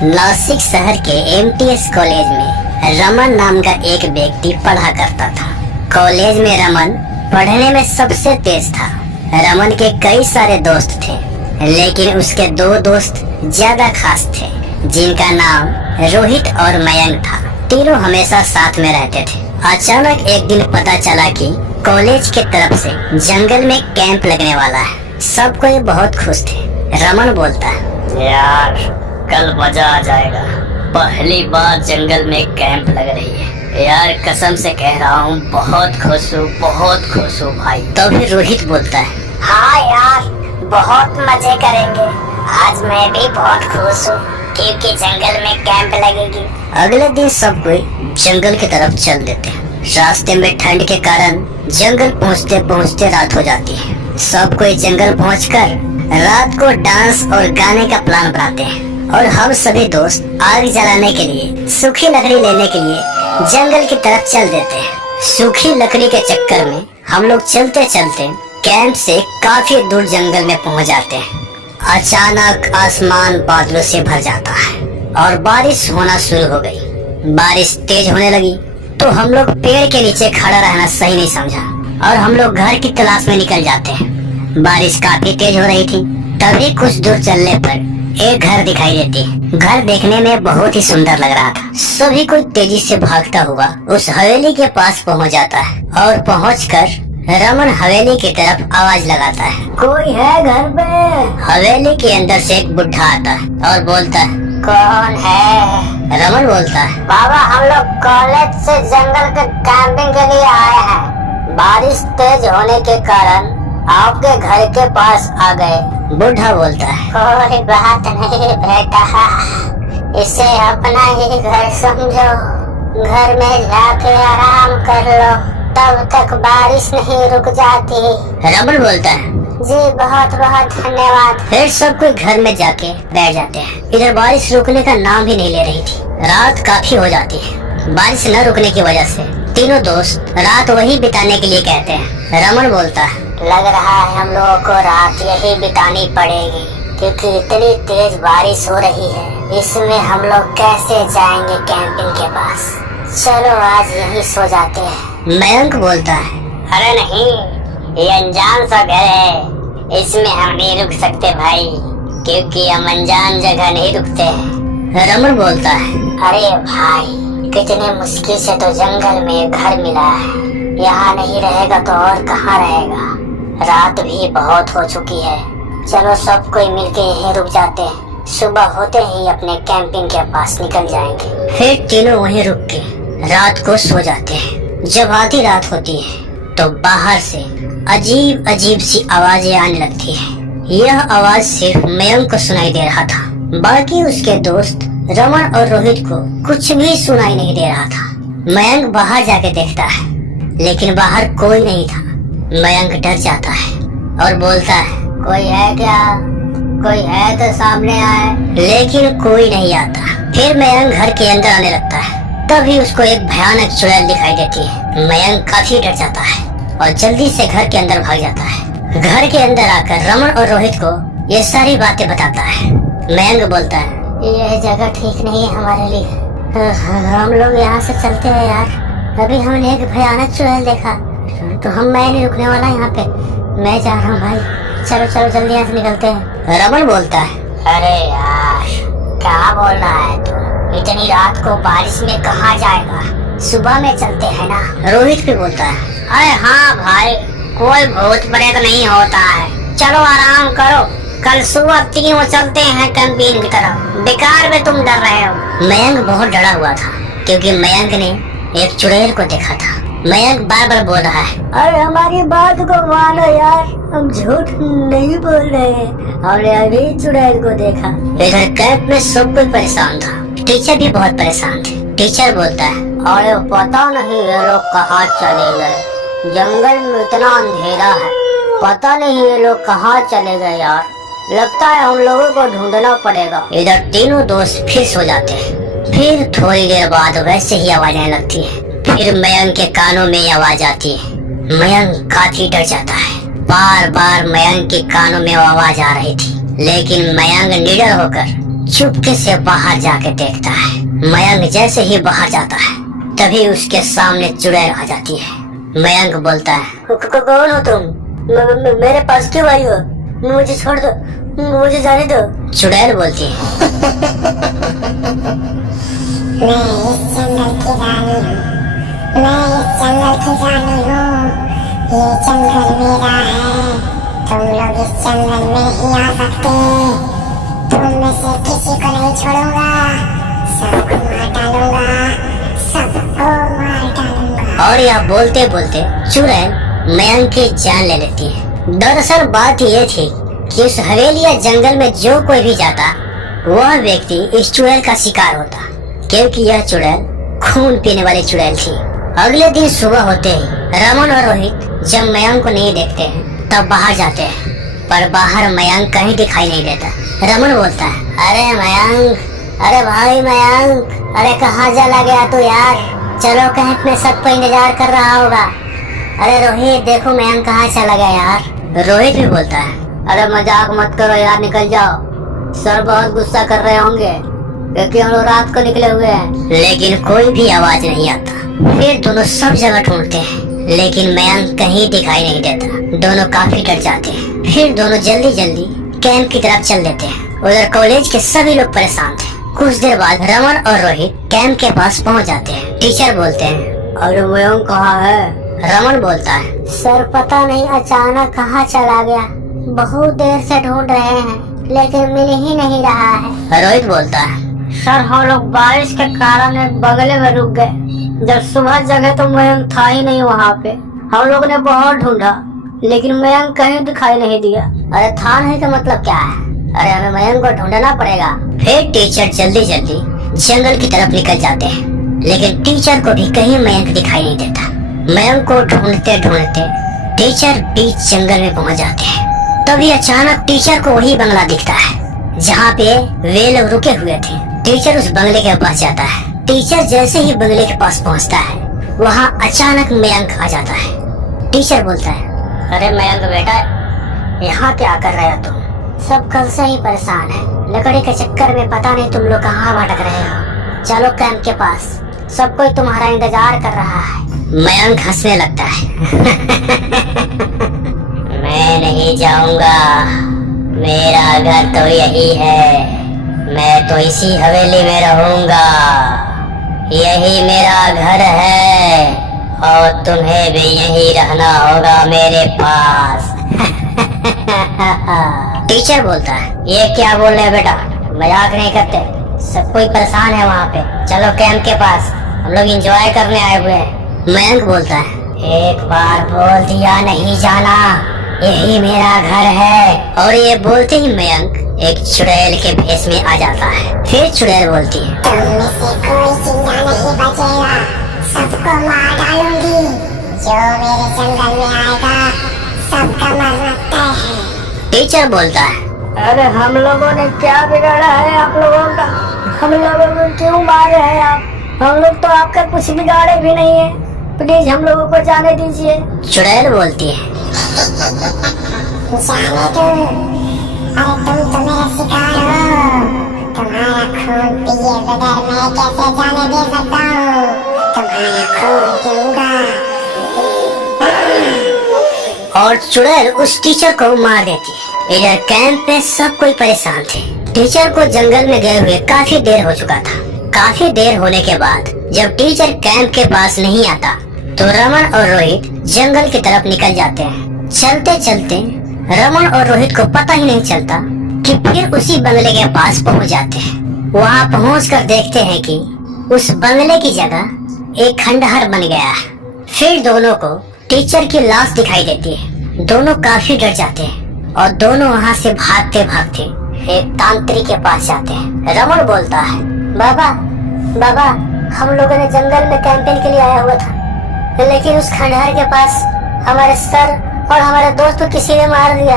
नासिक शहर के MTS college में रमन नाम का एक व्यक्ति पढ़ा करता था। कॉलेज में रमन पढ़ने में सबसे तेज था। रमन के कई सारे दोस्त थे, लेकिन उसके दो दोस्त ज्यादा खास थे, जिनका नाम रोहित और मयंक था। तीनों हमेशा साथ में रहते थे। अचानक एक दिन पता चला कि कॉलेज के तरफ से जंगल में कैंप लगने वाला है। सब कोई बहुत खुश थे। रमन बोलता है, यार कल मजा आ जाएगा। पहली बार जंगल में कैंप लग रही है। यार कसम से कह रहा हूँ, बहुत खुश हूँ भाई। तो फिर रोहित बोलता है, हाँ यार बहुत मजे करेंगे। आज मैं भी बहुत खुश हूँ क्योंकि जंगल में कैंप लगेगी। अगले दिन सब कोई जंगल की तरफ चल देते हैं। रास्ते में ठंड के कारण जंगल पहुँचते पहुँचते रात हो जाती है। सब कोई जंगल पहुँचकर रात को डांस और गाने का प्लान बनाते हैं और हम सभी दोस्त आग जलाने के लिए सूखी लकड़ी लेने के लिए जंगल की तरफ चल देते हैं। सूखी लकड़ी के चक्कर में हम लोग चलते चलते कैंप से काफी दूर जंगल में पहुंच जाते हैं। अचानक आसमान बादलों से भर जाता है और बारिश होना शुरू हो गई। बारिश तेज होने लगी तो हम लोग पेड़ के नीचे खड़ा रहना सही नहीं समझा और हम लोग घर की तलाश में निकल जाते हैं। बारिश काफी तेज हो रही थी। तभी कुछ दूर चलने पर एक घर दिखाई देती। घर देखने में बहुत ही सुंदर लग रहा था। सभी कोई तेजी से भागता हुआ उस हवेली के पास पहुंच जाता है और पहुंचकर रमन हवेली की तरफ आवाज लगाता है, कोई है घर में? हवेली के अंदर से एक बुढ़ा आता है और बोलता है, कौन है? रमन बोलता है, बाबा हम लोग कॉलेज से जंगल के कैंपिंग के लिए आए हैं। बारिश तेज होने के कारण आपके घर के पास आ गए। बुढ़ा बोलता है, कोई बात नहीं बेटा, इसे अपना ही घर समझो। घर में जाके आराम कर लो, तब तक बारिश नहीं रुक जाती। रमन बोलता है, जी बहुत बहुत धन्यवाद। फिर सब कोई घर में जाके बैठ जाते हैं। इधर बारिश रुकने का नाम ही नहीं ले रही थी। रात काफी हो जाती है। बारिश न रुकने की वजह से तीनों दोस्त रात वही बिताने के लिए कहते हैं। रमन बोलता है, लग रहा है हम लोगों को रात यही बितानी पड़ेगी क्योंकि इतनी तेज बारिश हो रही है। इसमें हम लोग कैसे जाएंगे कैंपिंग के पास? चलो आज यहीं सो जाते हैं। मयंक बोलता है, अरे नहीं, ये अनजान सा घर है, इसमें हम नहीं रुक सकते भाई, क्योंकि हम अनजान जगह नहीं रुकते हैं। रमन बोलता है, अरे भाई कितने मुश्किल से तो जंगल में घर मिला है, यहाँ नहीं रहेगा तो और कहाँ रहेगा। रात भी बहुत हो चुकी है, चलो सब कोई मिलके यहीं रुक जाते हैं। सुबह होते ही अपने कैंपिंग के पास निकल जाएंगे। फिर तीनों वहीं रुक के रात को सो जाते हैं। जब आधी रात होती है तो बाहर से अजीब अजीब सी आवाजें आने लगती है। यह आवाज सिर्फ मयंक को सुनाई दे रहा था, बाकी उसके दोस्त रमन और रोहित को कुछ भी सुनाई नहीं दे रहा था। मयंक बाहर जाके देखता है, लेकिन बाहर कोई नहीं था। मयंक डर जाता है और बोलता है, कोई है क्या? कोई है तो सामने आए। लेकिन कोई नहीं आता। फिर मयंक घर के अंदर आने लगता है। तभी उसको एक भयानक चुड़ैल दिखाई देती है। मयंक काफी डर जाता है और जल्दी से घर के अंदर भाग जाता है। घर के अंदर आकर रमन और रोहित को ये सारी बातें बताता है। मयंक बोलता है, यह जगह ठीक नहीं है हमारे लिए, हम लोग यहाँ से चलते हैं यार। अभी हमने एक भयानक चुड़ैल देखा तो मैं नहीं रुकने वाला यहाँ पे, मैं जा रहा हूँ भाई। चलो चलो जल्दी यहाँ से निकलते हैं। रमन बोलता है, अरे यार क्या बोल रहा है तू? इतनी रात को बारिश में कहाँ जाएगा? सुबह में चलते हैं ना। रोहित भी बोलता है, अरे हाँ भाई, कोई भूत प्रेत नहीं होता है, चलो आराम करो, कल सुबह 3 बजे चलते हैं कैंपीन की तरफ। बेकार में तुम डर रहे हो। मयंक बहुत डरा हुआ था क्योंकि मयंक ने एक चुड़ैल को देखा था। मयंक बार बार बोल रहा है, अरे हमारी बात को मानो यार, हम झूठ नहीं बोल रहे हैं, हमने अभी चुड़ैल को देखा। इधर कैंप में सब कोई परेशान था। टीचर भी बहुत परेशान थे। टीचर बोलता है, अरे पता नहीं ये लोग कहाँ चले गए, जंगल में इतना अंधेरा है, पता नहीं ये लोग कहाँ चले गए यार, लगता है हम लोगों को ढूंढना पड़ेगा। इधर तीनों दोस्त फिर सो जाते हैं। फिर थोड़ी देर बाद वैसे ही आवाज आने लगती है। फिर मयंक के कानों में आवाज आती है। मयंक काफी डर जाता है। बार बार मयंक के कानों में आवाज आ रही थी, लेकिन मयंक निडर होकर चुपके से बाहर जाके देखता है। मयंक जैसे ही बाहर जाता है तभी उसके सामने चुड़ैल आ जाती है। मयंक बोलता है, कौन हो तुम? मेरे पास क्यों आई हो? मुझे छोड़ दो, मुझे जाने दो। चुड़ैल बोलती है, मैं इस जंगल की रानी हूँ, मैं इस जंगल की रानी हूँ। ये जंगल मेरा है, तुम लोग इस जंगल में ही आ सकते। तुम में से किसी को नहीं छोड़ूंगा, सबको मार डालूंगा, सबको मार डालूंगा। और यह बोलते बोलते चुड़ैल मयंक की जान ले लेती है। दरअसल बात यह थी कि उस हवेली या जंगल में जो कोई भी जाता वह व्यक्ति इस चुड़ैल का शिकार होता, क्योंकि यह चुड़ैल खून पीने वाली चुड़ैल थी। अगले दिन सुबह होते ही रमन और रोहित जब मयंक को नहीं देखते हैं तब बाहर जाते हैं, पर बाहर मयंक कहीं दिखाई नहीं देता। रमन बोलता है, अरे मयंक, अरे भाई मयंक, अरे कहाँ चला गया तू यार? चलो कैंप में सबको इंतजार कर रहा होगा। अरे रोहित देखो मयंक कहाँ चला गया यार। रोहित भी बोलता है, अरे मजाक मत करो यार, निकल जाओ, सर बहुत गुस्सा कर रहे होंगे क्योंकि हम लोग रात को निकले हुए हैं। लेकिन कोई भी आवाज नहीं आता। फिर दोनों सब जगह ढूंढते हैं लेकिन मयंक कहीं दिखाई नहीं देता। दोनों काफी डर जाते हैं। फिर दोनों जल्दी जल्दी कैंप की तरफ चल देते हैं। उधर कॉलेज के सभी लोग परेशान थे। कुछ देर बाद रमन और रोहित कैंप के पास पहुंच जाते हैं। टीचर बोलते हैं, अरे मयंक कहाँ है? रमन बोलता है, सर पता नहीं अचानक कहाँ चला गया, बहुत देर से ढूंढ रहे हैं लेकिन मिल ही नहीं रहा है। रोहित बोलता है, सर हम लोग बारिश के कारण एक बगले में रुक गए। जब सुबह जगह तो मयंक था ही नहीं वहाँ पे। हम लोग ने बहुत ढूंढा लेकिन मयंक कहीं दिखाई नहीं दिया। अरे था नहीं का मतलब क्या है? अरे हमें मयंक को ढूंढना पड़ेगा। फिर टीचर जल्दी जल्दी जंगल की तरफ निकल जाते हैं लेकिन टीचर को भी कहीं मयंक दिखाई नहीं देता। मयंक को ढूंढते ढूंढते टीचर बीच जंगल में पहुंच जाते हैं। तभी अचानक टीचर को वही बंगला दिखता है जहाँ पे वे लोग रुके हुए थे। टीचर उस बंगले के पास जाता है। टीचर जैसे ही बंगले के पास पहुँचता है वहाँ अचानक मयंक आ जाता है। टीचर बोलता है, अरे मयंक बेटा, यहाँ क्या कर रहे हो तुम? सब कल से ही परेशान है, लकड़ी के चक्कर में पता नहीं तुम लोग कहाँ भटक रहे हो। चलो कैंप के पास, सब कोई तुम्हारा इंतजार कर रहा है। मयंक हंसने लगता है मैं नहीं जाऊंगा, मेरा घर तो यही है, मैं तो इसी हवेली में रहूंगा, यही मेरा घर है और तुम्हें भी यही रहना होगा मेरे पास। टीचर बोलता है, ये क्या बोल रहे हैं बेटा, मजाक नहीं करते, सब कोई परेशान है वहाँ पे, चलो कैंप के पास, हम लोग एंजॉय करने आए हुए हैं। मयंक बोलता है, एक बार बोल दिया नहीं जाना, यही मेरा घर है। और ये बोलते ही मयंक एक चुड़ैल के भेष में आ जाता है। फिर चुड़ैल बोलती है, तुम में से कोई जिंदा नहीं बचेगा, सबको मार डालूंगी, जो मेरे जंगल में आएगा सबका मरना तय है। टीचर बोलता है, अरे हम लोगों ने क्या बिगाड़ा है आप लोगों का? हम लोगों को क्यों मार रहे हैं आप? हम लोग तो आपका कुछ बिगाड़े भी नहीं है, प्लीज हम लोगों को जाने दीजिए। चुड़ैल बोलती है, जाने दो, अरे तुम तो मेरा शिकार हो, तुम्हारा खून पिए बगैर मैं कैसे जाने दे सकता हूँ, तुम्हारा खून पीऊंगा। और चुड़ैल उस टीचर को मार देती है। इधर कैंप में सब कोई परेशान थे। टीचर को जंगल में गए हुए काफी देर हो चुका था। काफी देर होने के बाद जब टीचर कैंप के पास नहीं आता तो रमन और रोहित जंगल की तरफ निकल जाते हैं। चलते चलते रमन और रोहित को पता ही नहीं चलता कि फिर उसी बंगले के पास पहुंच जाते हैं। वहां पहुंचकर देखते हैं कि उस बंगले की जगह एक खंडहर बन गया है। फिर दोनों को टीचर की लाश दिखाई देती है। दोनों काफी डर जाते हैं और दोनों वहां से भागते भागते एक तांत्रिक के पास जाते हैं। रमन बोलता है, बाबा बाबा, हम लोगों ने जंगल में कैंपेन के लिए आया हुआ था, लेकिन उस खंडहर के पास हमारे सर और हमारे दोस्त को किसी ने मार दिया।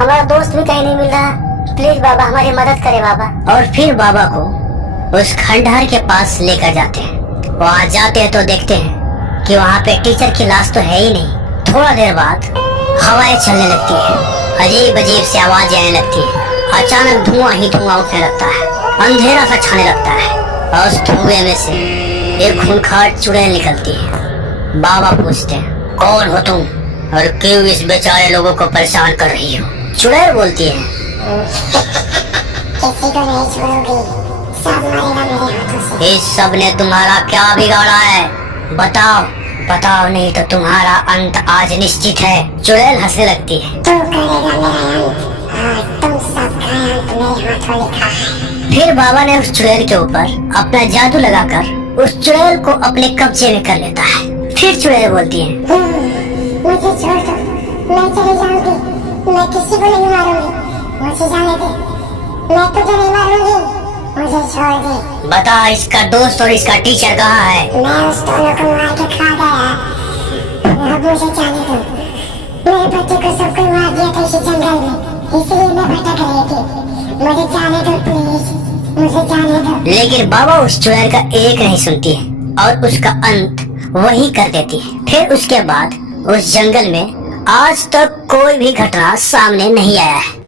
हमारा दोस्त भी कहीं नहीं मिल रहा, प्लीज बाबा हमारी मदद करें बाबा। और फिर बाबा को उस खंडहर के पास लेकर जाते हैं। वहाँ जाते हैं तो देखते हैं कि वहाँ पे टीचर की लाश तो है ही नहीं। थोड़ा देर बाद हवाएं चलने लगती है, अजीब अजीब सी आवाजें आने लगती है अचानक धुआं ही धुआं उठने लगता है, अंधेरा सा छाने लगता है और उस धुएं में से एक खूंखार चुड़ैल निकलती है। बाबा पूछते हैं, कौन हो तुम और क्यों इस बेचारे लोगों को परेशान कर रही हो? चुड़ैल बोलती है, किसी को नहीं छोड़ूंगी, सब मरेगा मेरे हाथों से। इस सब ने तुम्हारा क्या बिगाड़ा है? बताओ बताओ, नहीं तो तुम्हारा अंत आज निश्चित है। चुड़ैल हंसने लगती है, तू करेगा मेरा अंत, आज तुम सबका अंत मेरे हाथों लिखा है। फिर बाबा ने उस चुड़ैल के ऊपर अपना जादू लगाकर उस चुड़ैल को अपने कब्जे में कर लेता है। फिर चुड़ैल बोलती है, मुझे छोड़ दो, मैं चली जाऊंगी, मैं किसी को नहीं मारूंगी, मुझे जाने दे, मैं तुझे नहीं मारूंगी, मुझे छोड़ दे। बता इसका दोस्त और इसका टीचर कहाँ है? मैं उस दोनों को मार के खा गया, अब मुझे जाने दो। मेरे बच्चे को सब कोई मार दिया था इस जंगल में, इसलिए मैं भटक रही थी, मुझे जाने दो प्लीज, मुझे जाने दो। लेकिन बाबा उस चुड़ैल का एक नहीं सुनती है और उसका अंत वही कर देती है। फिर उसके बाद उस जंगल में आज तक कोई भी घटना सामने नहीं आया है।